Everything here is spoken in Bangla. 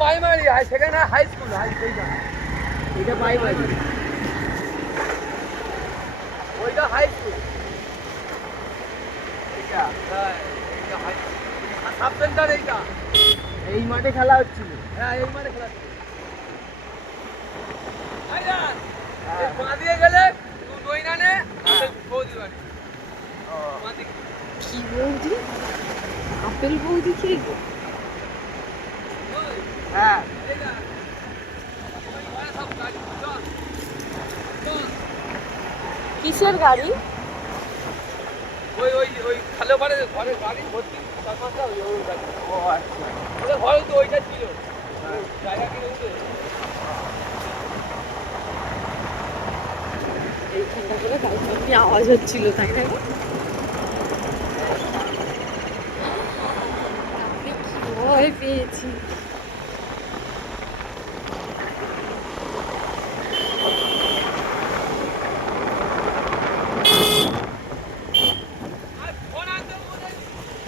প্রাইমারি সেখানে হাই স্কুল এটা প্রাইমারি ওইটা হাই স্কুল সাব সেন্টার এইটা এই মাঠে খেলা হচ্ছিল হ্যাঁ এই মাঠে খেলা হচ্ছিল পা দিয়ে গেলে দই না নে বৌদি বাড়ি কি বৌদি আপেল বৌদি কি হ্যাঁ কিসের গাড়ি ওই ওই ওই খালে পারে ঘরে গাড়ি ভর্তি চার পাঁচটা ওই গাড়ি ও আচ্ছা ওদের ঘরে তো ওইটা ছিল জায়গা কিনে উঠে এইখানটা করে কালকে আওয়াজ হচ্ছিল তাই না আপনি কি ভয় পেয়েছি